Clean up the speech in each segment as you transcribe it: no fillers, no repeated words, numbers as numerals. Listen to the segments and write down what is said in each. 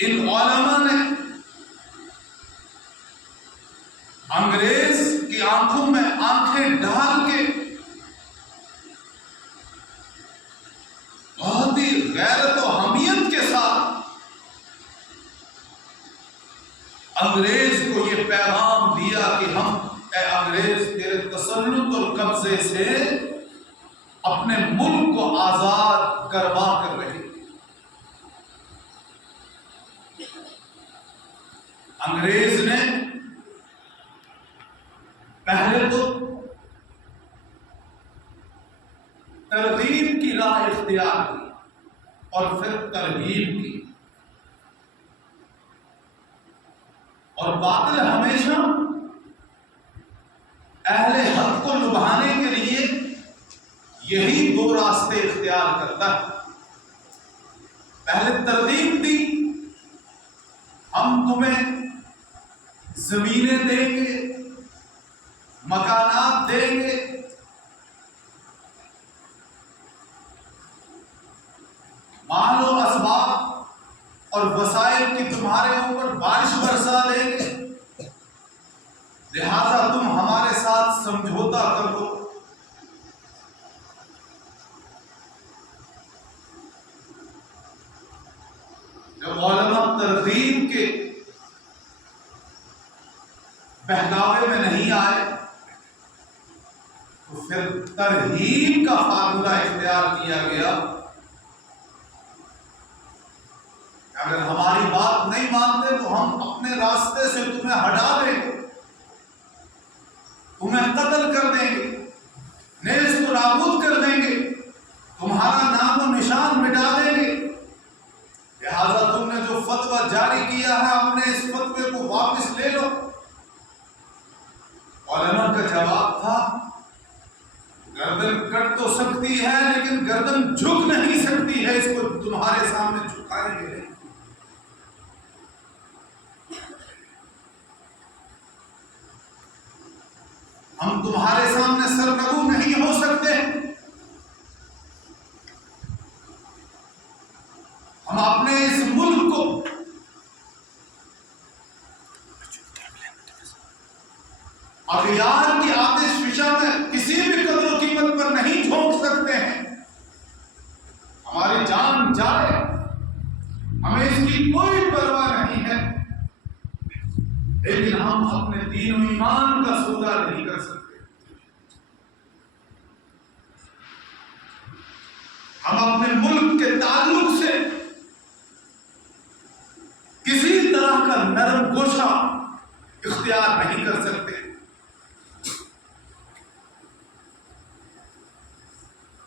ان علماء نے انگریز کی آنکھوں میں آنکھیں ڈال کے بہت ہی غیرت و حمیت کے ساتھ انگریز کو یہ پیغام دیا کہ ہم اے انگریز تیرے تسلط اور قبضے سے اپنے ملک کو آزاد کروا کر رہے. انگریز نے پہلے تو ترغیب کی راہ اختیار کی اور پھر ترغیب کی، اور باطل ہمیشہ اہل حق کو لبھانے کے لیے یہی دو راستے اختیار کرتا ہے. پہلے ترغیب دی، ہم تمہیں زمینیں دیں گے، مکانات دیں گے، مال و اسباب اور وسائل کی تمہارے اوپر بارش برسا دیں گے، لہذا تم ہمارے ساتھ سمجھوتا کر لو. جب علماء ترغیب کے بہکاوے میں نہیں آئے تو پھر ترہیب کا فارمولہ اختیار کیا گیا. اگر ہماری بات نہیں مانتے تو ہم اپنے راستے سے تمہیں ہٹا دیں گے، تمہیں قتل کر دیں گے، نیست و نابود کر دیں گے، تمہارا نام و نشان مٹا دیں گے. لہذا تم نے جو فتویٰ جاری کیا ہے اپنے اس فتوے کو واپس لے لو. علماء کا جواب تھا گردن کٹ تو سکتی ہے لیکن گردن جھک نہیں سکتی ہے، اس کو تمہارے سامنے جھکائیں گے نہیں. ہم تمہارے سامنے سرنگو نہیں ہو سکتے، ہم اپنے اس ملک کو اغیار کی آتش فشاں میں کسی بھی قدر و قیمت پر نہیں جھونک سکتے ہیں. ہماری جان جائے ہمیں اس کی کوئی پرواہ نہیں ہے، لیکن ہم اپنے دین و ایمان کا سودا نہیں کر سکتے. ہم اپنے ملک کے تعلق سے کسی طرح کا نرم گوشہ اختیار نہیں کر سکتے.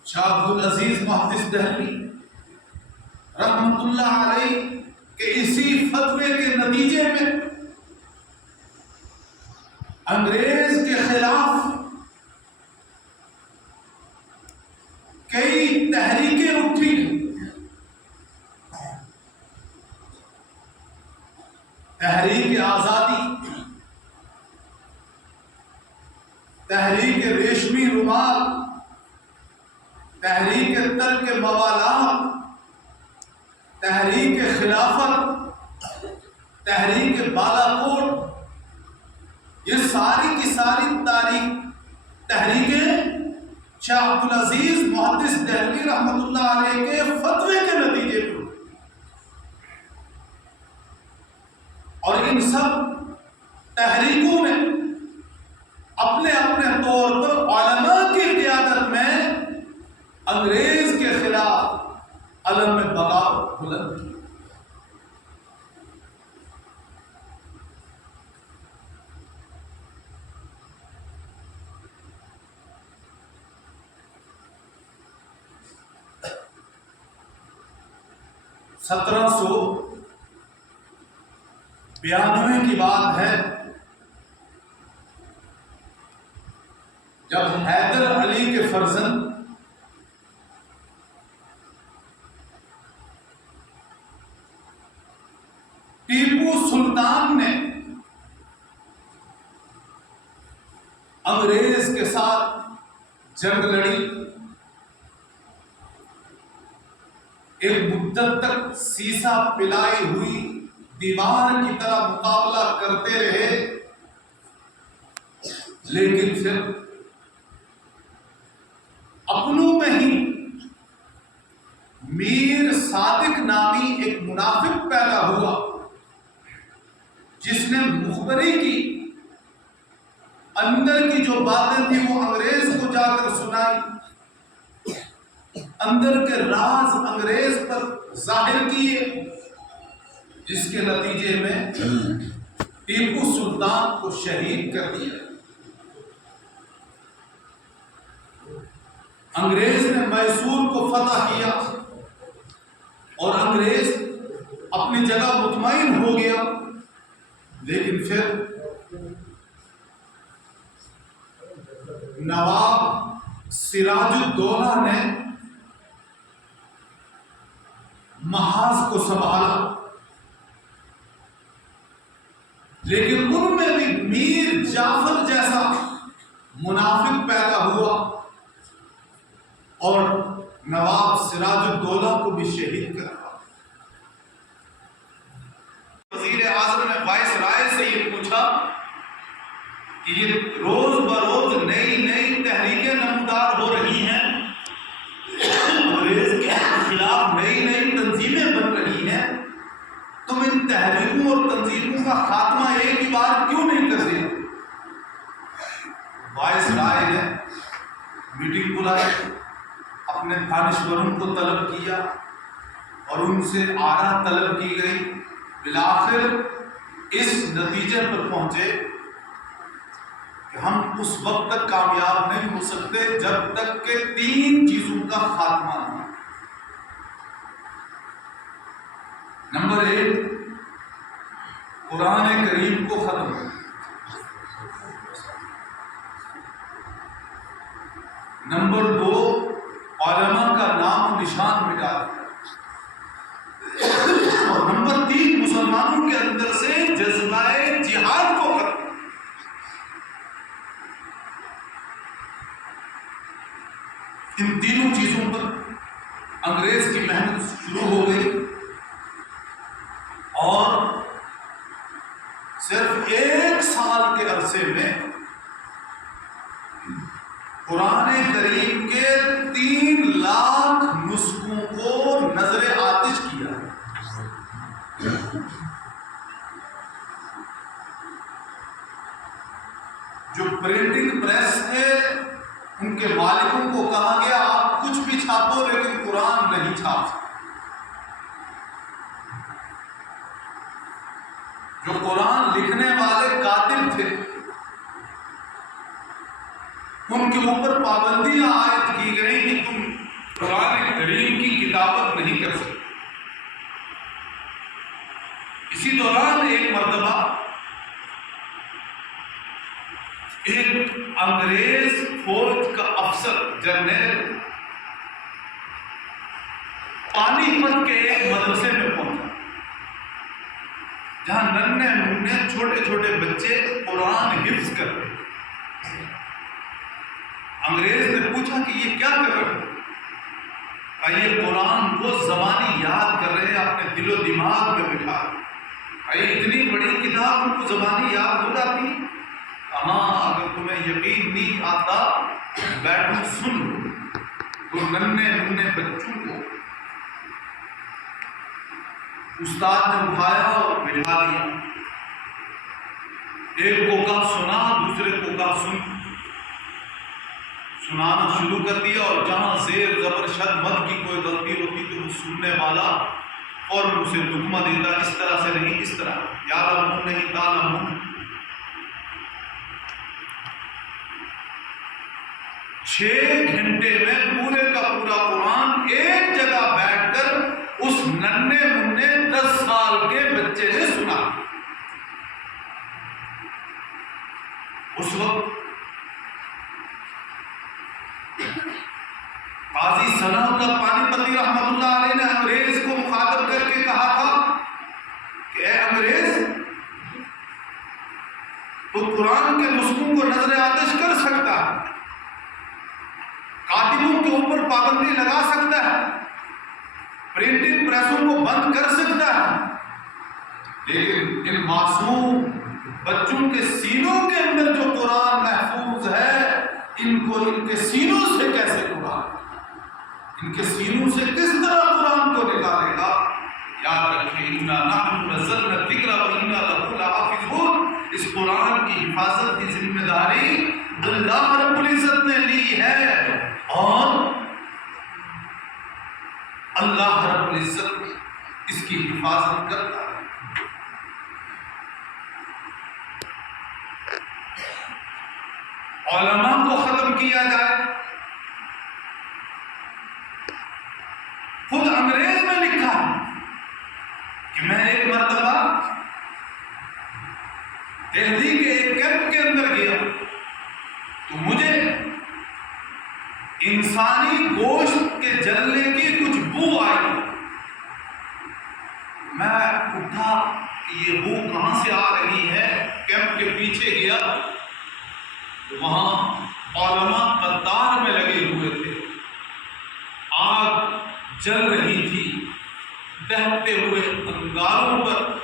شاہ عبدالعزیز محدث دہلوی رحمت اللہ علیہ کے اسی فتوے کے نتیجے میں انگریز کے خلاف کئی تحریکیں اٹھی. تحریک آزادی، تحریک ریشمی رومال، تحریک ترک موالات، تحریک خلافت، تحریک بالاکوٹ، یہ ساری کی ساری تحریکیں شاہ عبدالعزیز محدث دہلوی رحمت اللہ علیہ کے فتوے کے نتیجے میں، اور ان سب تحریکوں نے اپنے اپنے طور پر علماء کی قیادت میں انگریز کے خلاف علم میں بغاوت بلند کی. سترہ سو 92 کی بات ہے جب حیدر علی کے فرزند ٹیپو سلطان نے انگریز کے ساتھ جنگ لڑی، ایک مدت تک سیسا پلائی ہوئی دیوار کی طرح مقابلہ کرتے رہے، لیکن پھر اپنوں میں ہی میر صادق نامی ایک منافق پیدا ہوا، جس نے مخبری کی، اندر کی جو باتیں تھی وہ انگریز کو جا کر سنائی، اندر کے راز انگریز پر ظاہر کیے، جس کے نتیجے میں ٹیپو سلطان کو شہید کر دیا۔ انگریز نے میسور کو فتح کیا اور انگریز اپنی جگہ مطمئن ہو گیا، لیکن پھر نواب سراج الدولہ نے محاذ کو سنبھالا، لیکن ان میں بھی میر جعفر جیسا منافق پیدا ہوا اور نواب سراج الدولہ کو بھی شہید کر دیا۔ وزیر اعظم نے وائس رائے سے یہ پوچھا کہ یہ روز بروز نئی نئی تحریکیں نمودار ہو رہی ہیں، انگریز کے خلاف نئی نئی تنظیمیں بن رہی ہیں، تم ان تحریکوں اور تنظیموں کا خاتمہ ایک ہی بار کیوں نہیں کرتے؟ وائس رائے نے میٹنگ بلائی، اپنے دانشوروں کو طلب کیا اور ان سے آراء طلب کی گئی۔ بالآخر اس نتیجے پر پہنچے کہ ہم اس وقت تک کامیاب نہیں ہو سکتے جب تک کہ 3 چیزوں کا خاتمہ نہ ہو۔ نمبر 1، قرآن کریم کو ختم کرنا۔ نمبر 2، علماء کا نام و نشان مٹا دیا۔ اور نمبر 3، مسلمانوں کے اندر سے جذبہ جہاد کو ختم۔ ان تینوں چیزوں پر انگریز کی محنت شروع ہو گئی اور صرف 1 سال کے عرصے میں قرآن کریم کے 3 لاکھ نسخوں کو نظر آتش کیا۔ جو پرنٹنگ پریس تھے ان کے مالکوں کو کہا گیا آپ کچھ بھی چھاپو لیکن قرآن نہیں چھاپ سکتے۔ جو قرآن لکھنے والے کاتب تھے ان کے اوپر پابندیاں عائد کی گئی کہ تم قرآن کریم کی کتابت نہیں کر سکتے۔ اسی دوران ایک مرتبہ ایک انگریز فوج کا افسر جنرل پانی پت کے ایک مدرسے میں پہنچا جہاں ننھے منھے چھوٹے چھوٹے بچے قرآن حفظ کر رہے۔ انگریز نے پوچھا کہ یہ کیا کر رہے ہیں؟ یہ قرآن کو زبانی یاد کر رہے ہیں، اپنے دل و دماغ میں بٹھا رہے۔ اتنی بڑی کتاب ان کو زبانی یاد ہو جاتی ہے؟ ہاں، اگر تمہیں یقین نہیں آتا بیٹھو سن لو۔ تو ننھے منھے بچوں کو استاد نے اٹھایا اور بٹھا دیا، ایک کو کہا سنا، دوسرے کو کہا سنانا شروع کر دیا، اور جہاں زیر زبر شد مد کی کوئی غلطی ہوتی تو وہ سننے والا اور اسے لقمہ دیتا، اس طرح سے نہیں، اس طرح، یعلمون نہیں تعلمون۔ 6 گھنٹے میں پورے کا پورا قرآن ایک جگہ بیٹھ کر اس ننھے منھے 10 سال کے بچے نے سنا۔ اس وقت قاضی ثناء اللہ پانی پتی رحمۃ اللہ علیہ نے انگریز کو مخاطب کر کے کہا تھا کہ اے انگریز، تو قرآن کے نسخوں کو نظر آتش کر سکتا ہے، کاتبوں کے اوپر پابندی لگا سکتا ہے، پرنٹنگ پریسوں کو بند لیکن ان معصوم بچوں کے سینوں کے اندر جو قرآن محفوظ ہے، ان کو ان کے سینوں سے کیسے قرآن، ان کے سینوں سے کس طرح قرآن کو نکالے گا؟ یاد رکھیں، اِنَّا نَحْنُ نَزَّلْنَا الذِّكْرَ وَإِنَّا لَهُ لَحَافِظُونَ۔ اس قرآن کی حفاظت کی ذمہ داری اللہ رب العزت نے لی ہے، اور اللہ رب العزت اس کی حفاظت کرتا ہے۔ علماء کو ختم کیا جائے، خود انگریز میں لکھا ہے کہ میں ایک مرتبہ دہلی کے ایک کیمپ کے اندر گیا تو مجھے انسانی گوشت کے جلنے کی کچھ بو آئی۔ میں اٹھا کہ یہ بو کہاں سے آ رہی ہے، کیمپ کے پیچھے گیا، وہاں علماء قطار میں لگے ہوئے تھے، آگ جل رہی تھی، دہتے ہوئے انگاروں پر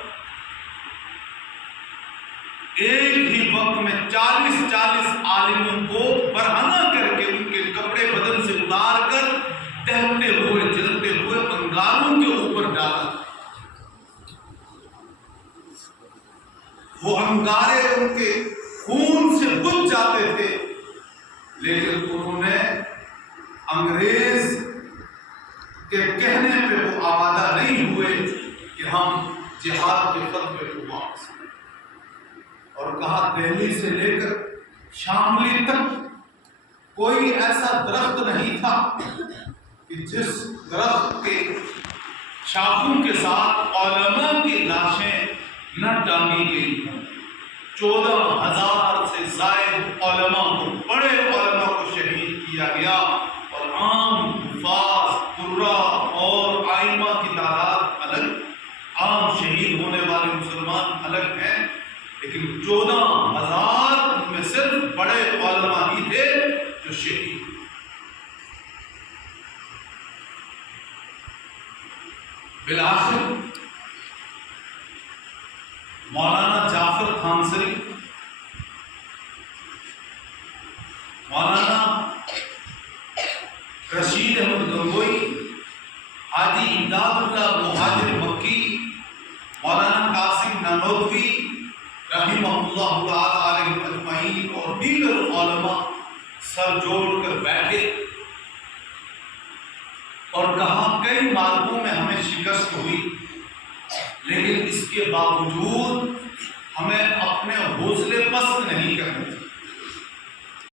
ایک ہی وقت میں 40 عالموں کو برہنہ کر کے ان کے کپڑے بدن سے اتار کر دہتے ہوئے جلتے ہوئے انگاروں کے اوپر ڈالا۔ وہ انگارے ان کے خون سے بجھ جاتے تھے، لیکن انہوں نے انگریز کے کہنے پہ وہ آمادہ نہیں ہوئے کہ ہم جہاد کے فتوے کو واپس کریں، اور کہا دہلی سے لے کر شاملی تک کوئی ایسا درخت نہیں تھا کہ جس درخت کے شاخوں کے ساتھ علماء کی لاشیں نہ ٹانگی گئی ہوں۔ 14,000 سے زائد علماء کو، بڑے علماء کو شہید کیا گیا، اور عام حفاظ، قراء اور ائمہ کی تعداد الگ، عام شہید ہونے والے مسلمان الگ ہیں، لیکن 14,000 میں صرف بڑے علماء ہی تھے جو شہید۔ بالآخر مولانا جعفر تھانسری، مولانا رشید احمد گنگوئی، حاجی امداد اللہ مہاجر مکی، مولانا قاسم نانوتوی رحمہ اللہ تعالی علیہ اجمعین اور دیگر علماء سر جوڑ کر بیٹھے اور کہا کئی مارکوں میں ہمیں شکست ہوئی، لیکن اس کے باوجود ہمیں اپنے حوصلے